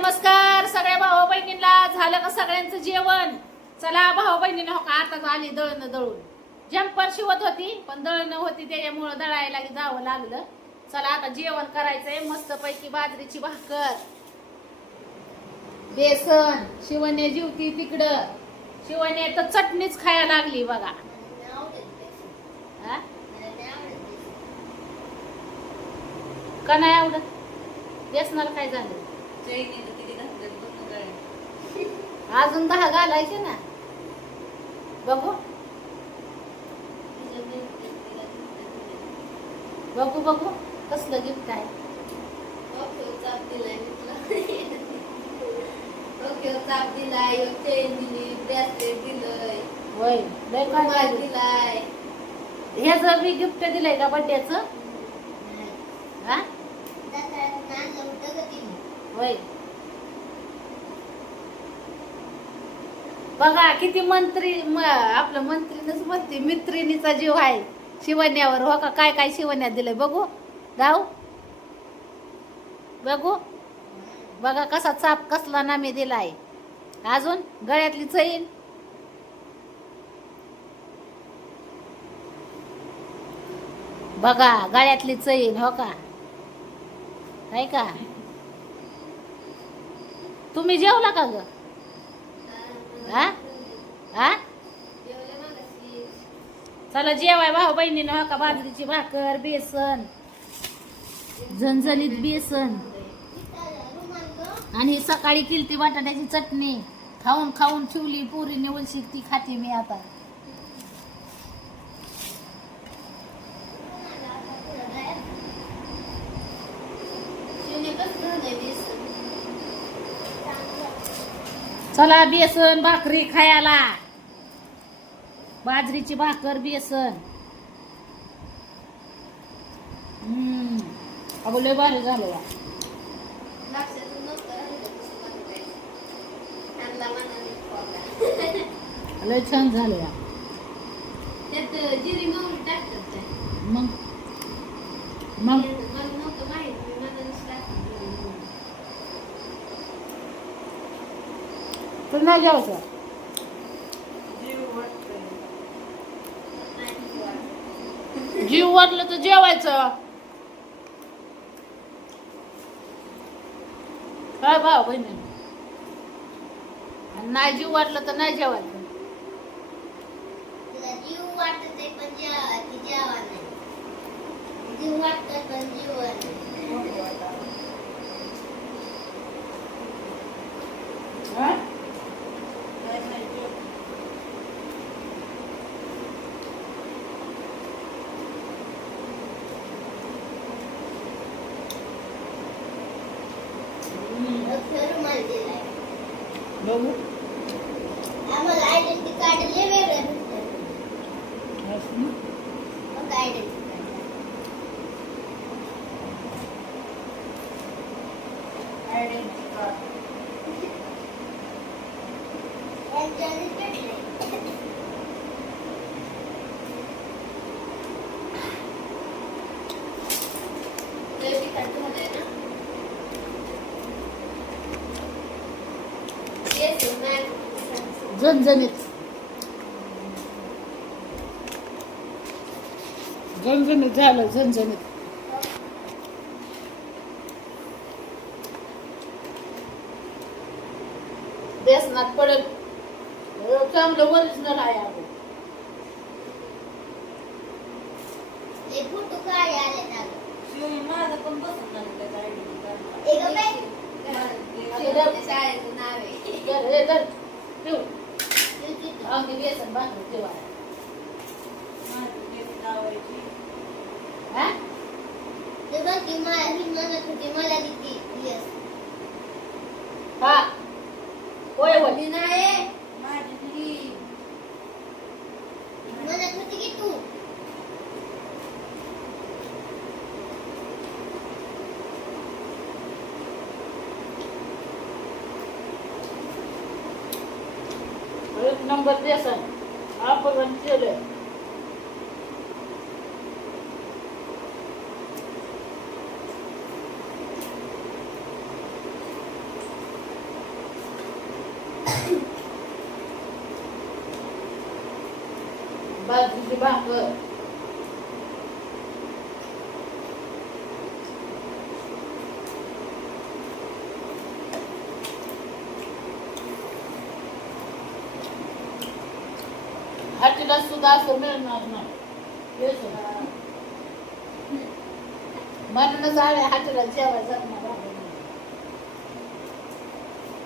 नमस्कार सगळ्या भाऊ बहिणींना. झालं का सगळ्यांचं जेवण? चला भाऊ बहिणींना, हो का आता आली दळणं दळून. जंपर शिवत होती पण दळणं होती त्याच्यामुळं दळायला जावं लागलं. चला आता जेवण करायचंय मस्त पैकी. बाजरीची भाकर, बेसन. शिवण्या जीवती तिकडं. शिवण्या तर चटणीच खायला लागली बघा. का नाही आवडत? बेसनाला काय झालं? अजून 10 घालायचे ना. बघू बघू बघू कसलं गिफ्ट आहे. होय, लय काय दिलाय. हे जर मी गिफ्ट दिलंय का बड्डेच? होय, बघा किती मंत्री. आपलं मंत्रीनच म्हणते मित्रिणीचा जीव आहे शिवण्यावर. हो का, काय काय शिवण्यात दिलंय बघू. जाऊ बघू. बघा कसा चाप कसला नामे दिलाय. अजून गळ्यातली चैन. बघा गळ्यातली चैन. हो का, आहे का? तुम्ही जेवला का ग? हा, चला जेवाय भाऊ बहिणीनं. हो का, बाजरीची भाकर, बेसन, झणझणीत बेसन आणि सकाळी केलती बटाट्याची चटणी. खाऊन खाऊन ठेवली पोरीने उलशी, ती खाते मी आता. चला बेसन भाकरी खायला. बाजरीची भाकर, बेसन. अगं लय भारी झालं या. लय छान झालं या. मग मग तर नाही जेवायचं. जीव वाटलं तर जेवायचं. काय भाऊ बहिणी, नाही जीव वाटलं तर नाही जेवायचं. जीव वाटत पण जेवा नाही. जीव वाटत पण जीव बघू. आम्हाला आयडेंटिटी कार्ड लय वेगळं भेटतं. आयडेंटिटी कार्ड झणझणीत झणझणीत झालं. झणझणीत बेसनात पडल. चांगलं ओरिजिनल आहे. आपण फोटो काय आले ना. माझं पण बसून शाळेचं नाव आहे. अगदी बेसन भाकर ठेवा. मला किती हा होय होय. नाही मला किती की तू एक नंबर बेसन आपण केलं. बाजरीची भाकर हाटीला सुद्धा असं मिळणार नाही बेसन. म्हणूनच आले हाटीला जेवायला जात नाही बाबा.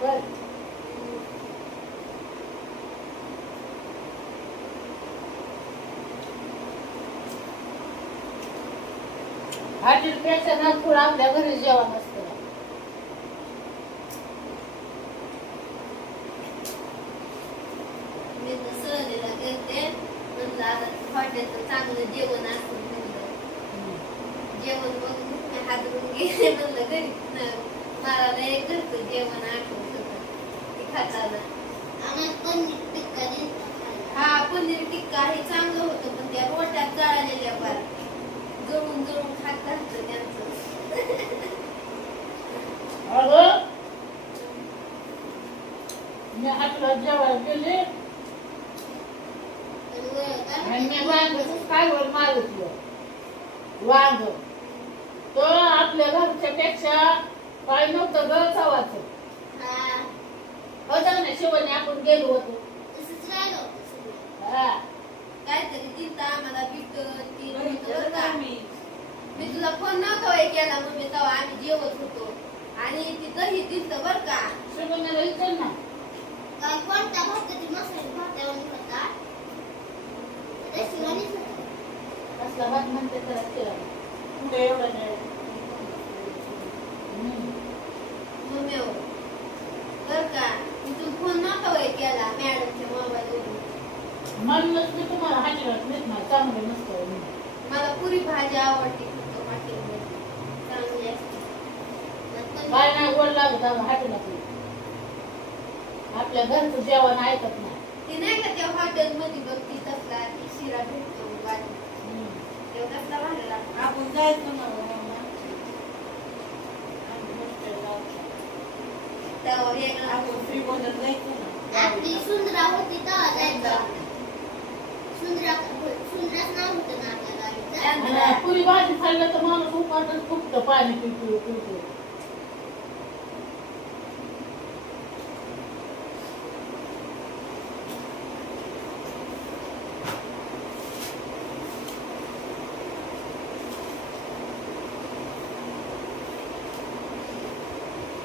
बरं. हॉटेलपेक्षा ना थोडं आपल्या घरी जेवण असतं. मी तर सहलीला गेलते म्हणलं आता हॉटेलचं चांगलं जेवण असतं म्हणलं. जेवण बघून मी हादरून गेले म्हणलं घरी मला लय घरचं जेवण आठवत होतं ते खाताना. आम्हाला पनीर टिक्का दिलता. हा पनीर टिक्का हे चांगलं होतं पण त्या रोट्या जळालेल्या फार जळून जळून खात घालतं त्यांचं. अगं मी हाटला जेवायला गेले आणि मी वांग कालवण मागितलं. वांग तो आपल्या घरच्या पेक्षा काय नव्हतं ग चवाचं. होतं ना शिवाने आपण गेलो होतो. हा. काहीतरी दिलता आम्हाला बीट बरं का मी मी तुला फोन नव्हता होय केला मम्मी तेव्हा आम्ही जेवत होतो आणि ती दही दिलतं बर का. शिवाने विचार ना कोणता भाकरी मसाले भातावरून होता रेसिपी कसला भात म्हणते तर केला पुढे एवढं नाही. मम्मी हो बर का मी तुला फोन नव्हता होय केला मॅडमच्या मोबाईलवरून. म्हणूनच मी तुम्हाला हाटेलात नेत नाही चांगलं नसतं. मला पुरी भाजी आवडते फक्त हॉटेलमध्ये चांगली असते. काय नाही गोड लागत हाटेलात. आपल्या घरचं जेवण ऐकत नाही. ती नाही का त्या हॉटेलमध्ये बघ ती तसला ती शिरा भेटतो भाजी तेव्हा कसला भारी लागतो. आपण जायचं ना बाबा. आणि हॉस्टेलला तेव्हा वेगळं आपण फ्री बोलत जायचं ना. आपली सुंदरा होती तेव्हा जायचं. सुंदराच नाव होतं ना आपल्या गाडीचं. आणि पुरी भाजी खाल्लं तर माणूस उपाटच फुकतं पाणी पितो पितो.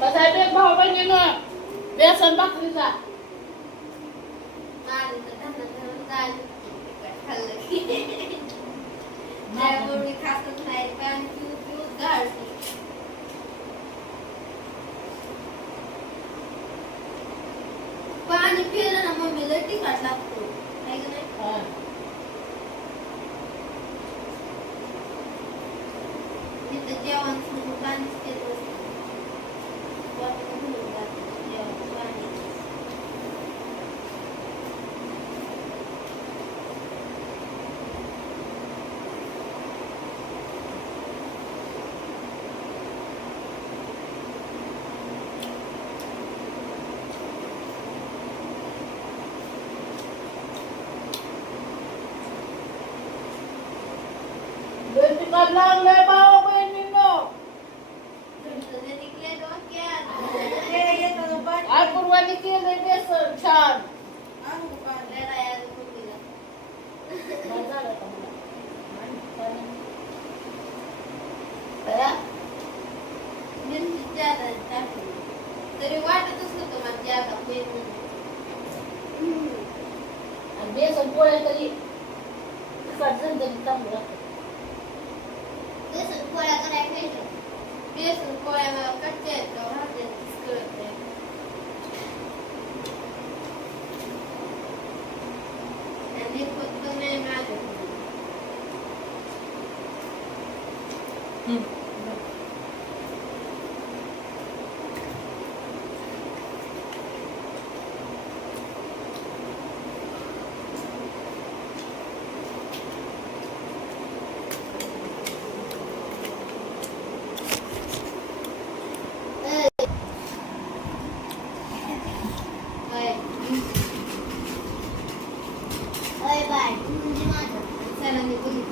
कसा आहे बे भाऊ बहिणीनं बेसन भाकरीचा माझं तर धनाधन झालं. खाल्लं की त्यामुळे मी खातच नाही पाणी पिऊ पिऊ गाळते. पाणी पिलं ना मम्मी लय तिखट लागतो आहे का नाही. हा. मी तर जेवण सुरू पाणीच पित असते. वाटलं म्हणून जातं जेवण पाणी. तिखट लागलंय भाऊ बहिणीनं. तुमचं ते निघले डोक्यात. ते येतं ना पाणी. अपूर्वाने केलंय बेसन छान. आणू का पाणी? लढाई आज मम्मीला. बरं झालं का मला? हा? मिरची ज्यादा टाकली तरी वाटतच होतं मला ज्यादा होईल म्हणून. आणि बेसन पोळ्या तरी तिखट झणझणीत चांगलं लागतं. बेसन पोळ्या करायला पाहिजे. बेसन पोळ्या मला कच्च्या आहेत का भाजल्याचंच कळत नाही. आणि होत पण नाही माझ्याकडून. काय? बाय बाय म्हणजे माझं सरांनी बघितलं